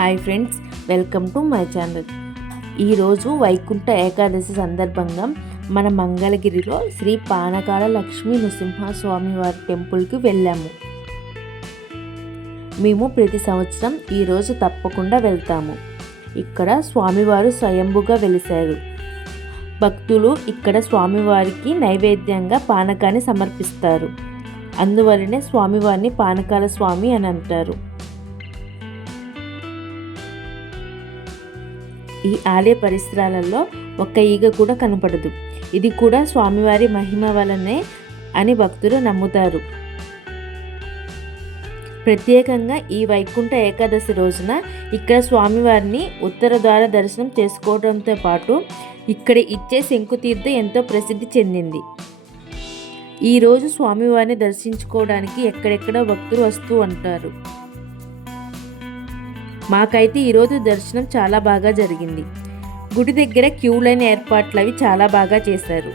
Hi friends, welcome to my channel. ఈరోజు వైకుంఠ ఏకాదశి సందర్భంగా మన మంగళగిరిలో శ్రీ పానకాల లక్ష్మీ నృసింహస్వామి వారి టెంపుల్కి వెళ్ళాము. మేము ప్రతి సంవత్సరం ఈరోజు తప్పకుండా వెళ్తాము. ఇక్కడ స్వామివారు స్వయంభుగా వెలిశారు. భక్తులు ఇక్కడ స్వామివారికి నైవేద్యంగా పానకాన్ని సమర్పిస్తారు. అందువలనే స్వామివారిని పానకాల స్వామి అని అంటారు. ఈ ఆలయ పరిసరాలలో ఒక్క ఈగ కూడా కనపడదు. ఇది కూడా స్వామివారి మహిమ వలనే అని భక్తులు నమ్ముతారు. ప్రత్యేకంగా ఈ వైకుంఠ ఏకాదశి రోజున ఇక్కడ స్వామివారిని ఉత్తర ద్వార దర్శనం చేసుకోవడంతో పాటు ఇక్కడ ఇచ్చే శంకుతీర్థం ఎంతో ప్రసిద్ధి చెందింది. ఈరోజు స్వామివారిని దర్శించుకోవడానికి ఎక్కడెక్కడో భక్తులు వస్తూ ఉంటారు. మాకైతే ఈరోజు దర్శనం చాలా బాగా జరిగింది. గుడి దగ్గర క్యూ లైన్ ఏర్పాట్లు అవి చాలా బాగా చేశారు.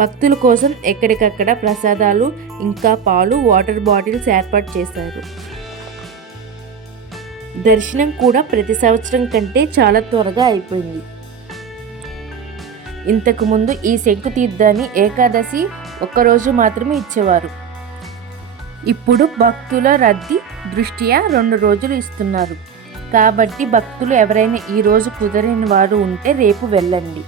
భక్తుల కోసం ఎక్కడికక్కడ ప్రసాదాలు, ఇంకా పాలు, వాటర్ బాటిల్స్ ఏర్పాటు చేశారు. దర్శనం కూడా ప్రతి సంవత్సరం కంటే చాలా త్వరగా అయిపోయింది. ఇంతకుముందు ఈ శంకుతీర్థాన్ని ఏకాదశి ఒక్కరోజు మాత్రమే ఇచ్చేవారు. ఇప్పుడు భక్తుల రద్దీ దృష్ట్యా 2 రోజులు ఇస్తున్నారు. కాబట్టి భక్తులు ఎవరైనా ఈరోజు కుదరని వారు ఉంటే రేపు వెళ్ళండి.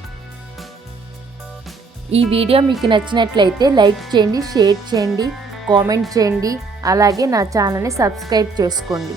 ఈ వీడియో మీకు నచ్చినట్లయితే లైక్ చేయండి, షేర్ చేయండి, కామెంట్ చేయండి. అలాగే నా ఛానల్ని సబ్స్క్రైబ్ చేసుకోండి.